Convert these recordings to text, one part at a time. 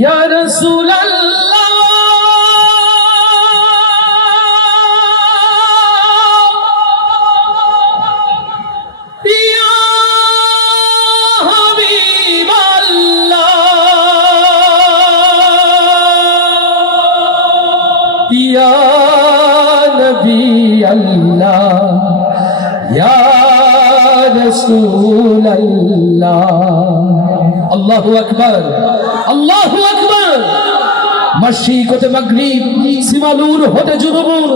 ইয়া রাসূলুল্লাহ ইয়া হাবিবাল্লাহ ইয়া নবী আল্লাহ ইয়া রাসূলুল্লাহ। আল্লাহু আকবার, আল্লাহু আকবার। মাশরিক হতে মাগরিব, সিমালুর হতে জুনুবুর,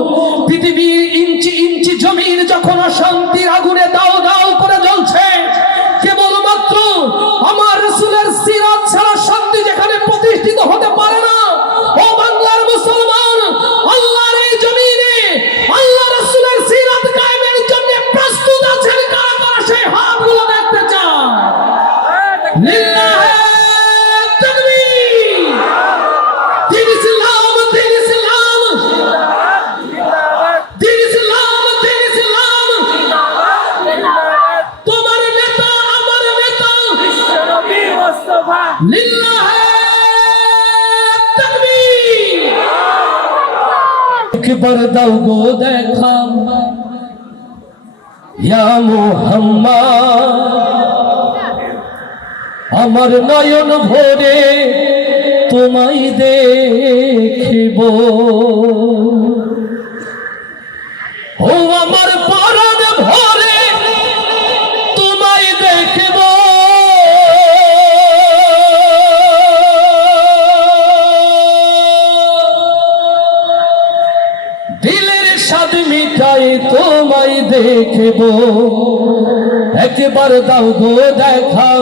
পৃথিবীর ইঞ্চি ইঞ্চি জমিন যখন অশান্তির আগুনে দাও দাও করে জ্বলছে, কেবলমাত্র আমার রাসূলের সিরাত ছাড়া শান্তি যেখানে প্রতিষ্ঠিত হতে পারে না, ও বাংলার মুসলমান, আল্লাহর এই জমিনে আল্লাহ রাসূলের সিরাত কায়েমের জন্য প্রস্তুত আছেন কারা কারা, সেই হাতগুলো দেখতে চান। লিল্লাহি তাকবীর। দিন ইসলাম, দিন ইসলাম, দিন ইসলাম, দিন ইসলাম। তোমার নেতা আমার নেতা বিশ্বনবী মুস্তাফা। লিল্লাহি তাকবীর। একবার দাও গো দেখা ইয়া মুহাম্মদ, আমার নয়ন ভরে তোমায় দেখিব, ও আমার পরাণ ভরে তোমায় দেখিব। দিলের স্বাদ মিটাই তোমায় দেখিব, একবার দাও গো দেখা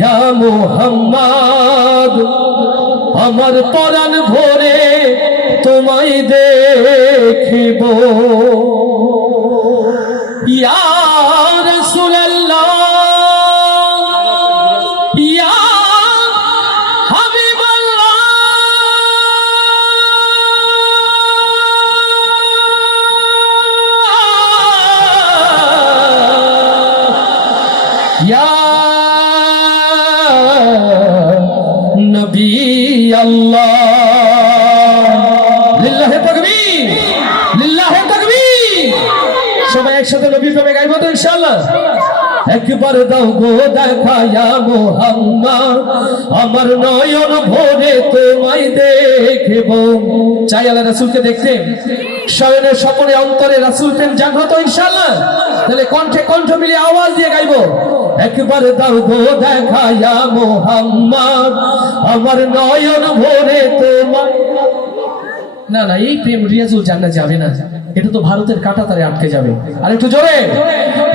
ইয়া মুহাম্মদ, আমার পরাণ ভরে তোমায় দেখিব। ইয়া রাসূলুল্লাহ ইয়া হাবিবাল্লাহ ইয়া নবী আল্লাহ। লিল্লাহি তাকবীর, লিল্লাহি তাকবীর। সবাই একসাথে নবী প্রেমে গাইব তো ইনশাআল্লাহ। একবার দাও গো দেখা ইয়া মুহাম্মদ, আমার নয়ন ভরে তোমায় দেখিব। চাই আল্লাহ রাসূলকে দেখতে, শয়নে স্বপ্নে অন্তরে রাসূল প্রেম জাগ্রত ইনশাআল্লাহ। তাহলে কণ্ঠে কণ্ঠ মিলিয়ে আওয়াজ দিয়ে গাইব, একবার দাও গো দেখা ইয়া মুহাম্মদ, আমার নয়ন ভরে তোমায়। না না, এই প্রেম রিয়াজুল জান্নাত যাবে না, এটা তো ভারতের কাঁটাতারে আটকে যাবে। আর একটু জোরে,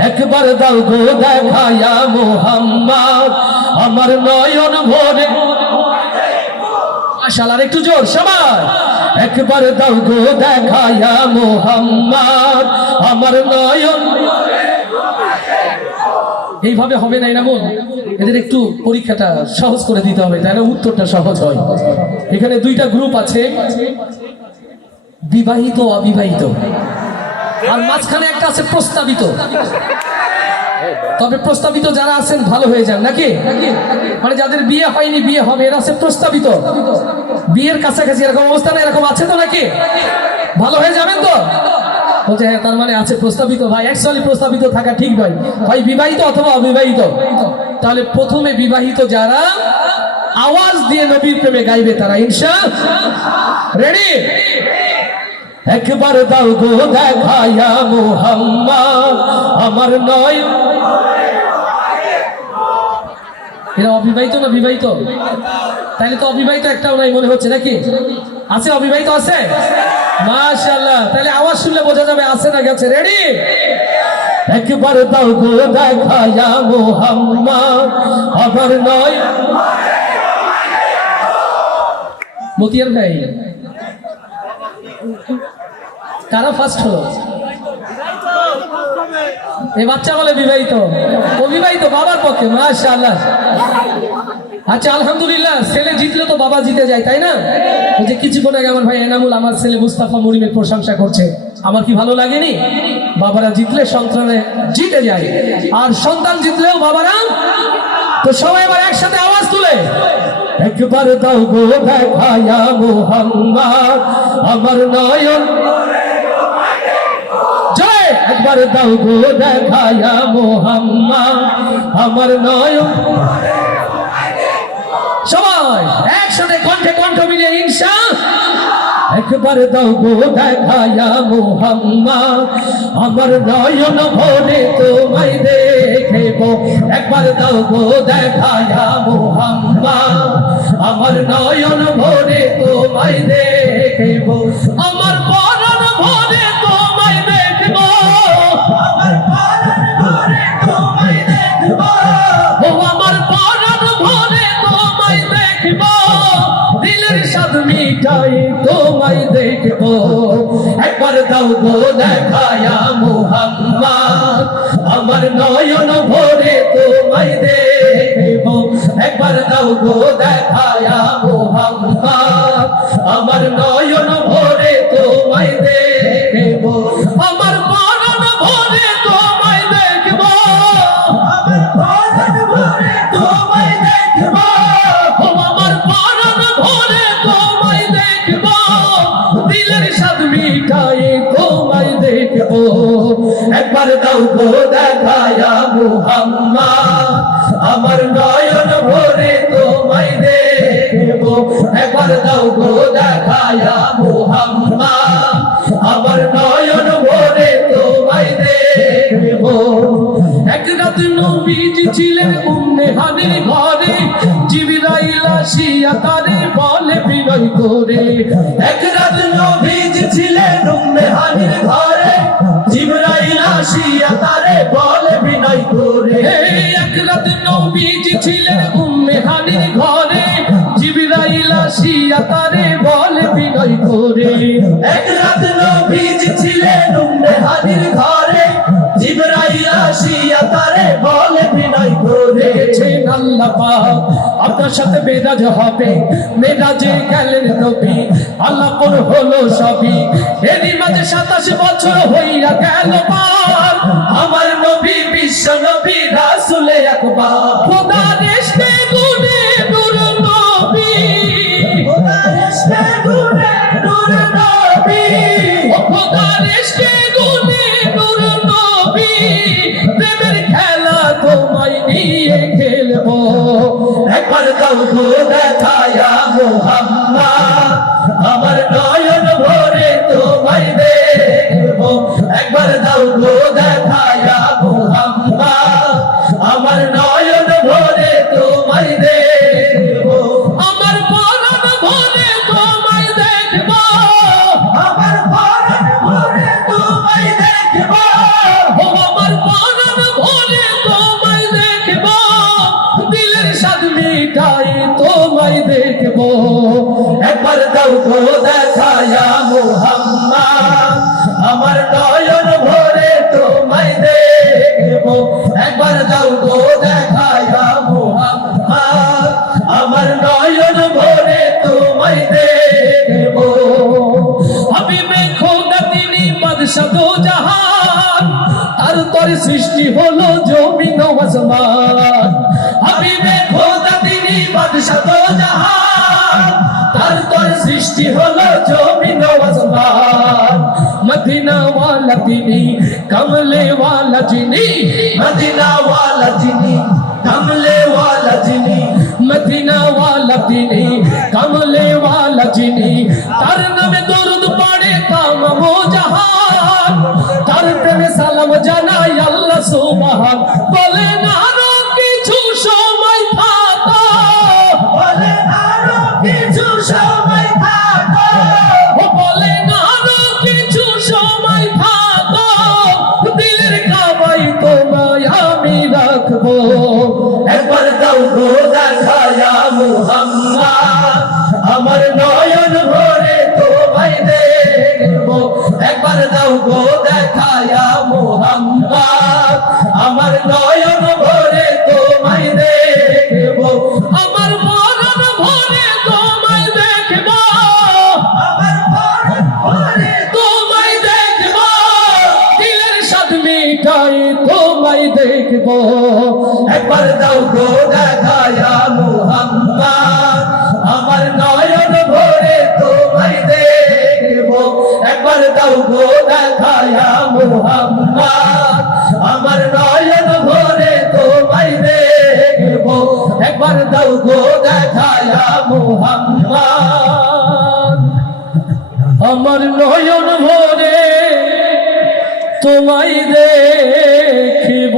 একবার দাও গো দেখা ইয়া মুহাম্মদ, আমার নয়ন ভরে। মাশাআল্লাহ, আর একটু জোর সবাই, একবার দাও গো দেখা ইয়া মুহাম্মদ, আমার নয়ন। এইভাবে হবে না এনামুল, এদের একটু পরীক্ষাটা সহজ করে দিতে হবে, তাই না, উত্তরটা সহজ হয়। এখানে দুইটা গ্রুপ আছে, বিবাহিত অবিবাহিত, আর মাঝখানে একটা আছে প্রস্তাবিত। তবে প্রস্তাবিত যারা আছেন ভালো হয়ে যান নাকি, মানে যাদের বিয়ে হয়নি বিয়ে হবে এরা আছে প্রস্তাবিত, বিয়ের কাছাকাছি এরকম অবস্থা না, এরকম আছে তো নাকি, ভালো হয়ে যাবেন তো। বলছে হ্যাঁ, তার মানে আছে প্রস্তাবিত। ভাই অ্যাকচুয়ালি প্রস্তাবিত থাকা ঠিক নয়, হয় বিবাহিত অথবা অবিবাহিত। তাহলে প্রথমে বিবাহিত যারা আওয়াজ দিয়ে নবীর প্রেমে গাইবে তারা ইনশাআল্লাহ। রেডি, একবার দাও গো দেখা ইয়া মুহাম্মদ, আমার নয়ন। এরা অবিবাহিত না বিবাহিত? তাহলে তো অবিবাহিত একটাও নাই মনে হচ্ছে নাকি, আছে অবিবাহিত আছে? মাশাআল্লাহ, তাহলে আওয়াজ শুনলে বোঝা যাবে আছে না গেছে। রেডি, একবার দাও গো দেখা ইয়া মুহাম্মদ, আমার নয়ন। মতিয়ার ভাই, কারা ফার্স্ট হলো? এই বাচ্চা বলে বিবাহিত, অবিবাহিত বাবার পক্ষে। মাশাআল্লাহ, আচ্ছা আলহামদুলিল্লাহ, ছেলে জিতলে তো বাবা জিতে যায় তাই না। ওই যে কিছুক্ষণ আগে আমার ভাই এনামুল আমার ছেলে মুস্তাফা মুরিমের প্রশংসা করছে, আমার কি ভালো লাগেনি? বাবারা জিতলে সন্তানে জিতে যায়, আর সন্তান জিতলেও বাবারা। তো সবাই এবার একসাথে আওয়াজ তুলে একবার দাও গো দেখায়া মুহাম্মদ আমার নয়ন জয় একবার দাও গো দেখায়া মুহাম্মদ আমার নয়ন সবাই একসাথে কণ্ঠে কণ্ঠ মিলিয়ে ইনশাআল্লাহ একবার দাও গো দেখায়া মুহাম্মদ আমার নয়ন ভরে তোমায় দেখিব একবার দাও গো দেখায়া মুহাম্মদ আমার নয়ন ভরে তোমায় দেখিব আমার পরাণ ভরে তোমায় দেখিব আমার পরাণ ভরে তোমায় দেখিব ও আমার পরাণ ভরে তোমায় দেখিব দিলের স্বাদ মিটাই তোমায় দেখিব একবার দাও গো দেখায়া মুহাম্মদ আমার নয়ন ভরে তোমায় দেখিব একবার দাও গো দেখায়া মুহাম্মদ আমার নয়ন ভরে তোমায় দেখিব আমার পরাণ ভরে তোমায় দেখিব আমার পরাণ ভরে তোমায় দেখিব ও আমার পরাণ ভরে তোমায় দেখিব দিলের স্বাদ মিটাই তোমায় দেখিব একবার দাও গো দেখায়া মুহাম্মদ আমার নয়ন ভরে তোমায় দেখিব একবার দাও গো দেখায়া মুহাম্মদ আমার নয়ন ভরে তোমায় দেখিব এক রাত নবীজি ছিলেন উম্মে হানির ঘরে জিবরাইল আসিয়া তারে বলে বিনয় করে এক রাত নবীজি ছিলেন উম্মে হানির ঘরে জিবরাইল আসিয়া তারে বলে বিনয় করে এক রাত নবীজি ছিলেন উম্মে হানির ঘরে জিবরাইল আসিয়া তারে বলে বিনয় করে এক রাত নবীজি ছিলেন উম্মে হানির ঘরে জিবরাইল আসিয়া তারে বলে বিনয় করে আল্লাহ পাক আপনার সাথে মেরাজ হবে মেরাজে গেলেন নবী আল্লাহ কোন হলো সবই এরই মাঝে 27 বছর হইয়া গেল পার আমার নবী বিশ্ব নবী রাসূল আকবার খোদার ইশকে গুনে নূর নবী খোদার ইশকে গুনে নূর নবী ও খোদার ইশকে গুনে নূর নবী প্রেমের খেলা তোমায় নিয়ে খেলবো একবার দাও গো দেখায়া মুহাম্মদ আমার নয়ন ভরে তোমায় দেখিব একবার দাও গো দেখায়া মুহাম্মদ আমার নয়ন ভরে তোমায় দেখিব আমার পরাণ ভরে তোমায় দেখিব আমার পরাণ ভরে তোমায় দেখিব ও আমার পরাণ ভরে তোমায় দেখিব দিলের স্বাদ মিটাই তোমায় দেখিব একবার দাও গো দেখায়া মুহাম্মদ আমার নয়ন ভরে তোমায় দেখিব একবার দাও গো দেখায়া মুহাম্মদ আমার নয়ন ভরে তোমায় দেখিব হাবিবে খোদা তিনি বাদশা দো জাহান তার তরে সৃষ্টি হলো জমিন ও আসমান হাবিবে খোদা তিনি বাদশা দো জাহান তার তরে সৃষ্টি হলো জমিন ও আসমান মদিনা ওয়ালা তিনি কমলে ওয়ালা যিনি মদিনা ওয়ালা যিনি কমলে ওয়ালা যিনি মদিনা ওয়ালা তিনি কমলে ওয়ালা যিনি তার নামে দরুদ পড়ে তামাম জাহান তার প্রেমে সালাম জানাই আল্লাহ সুবহান বলেন আরো কিছু সময় থাকো বলেন আরো কিছু সময় থাকো বলেন আরো কিছু সময় থাকো দিলের কাবাই তোমায় আমি রাখবো একবার দাও গো দেখায়া মুহাম্মদ আমার নয়ন ভরে তোমায় দেখিব একবার দাও গো দেখায়া মুহাম্মদ আমার নয়ন ভরে তোমায় দেখিব আমার পরাণ ভরে তোমায় দেখিব আমার পরাণ ভরে তোমায় দেখিব দিলের স্বাদ মিটাই তোমায় দেখিব একবার দাও গো দেখায়া মুহাম্মদ মুহাম্মদ আমার নয়ন ভরে তোমায় দেখবো একবার দাও গো দেখায়া মুহাম্মদ আমার নয়ন ভরে তোমায় দেখিব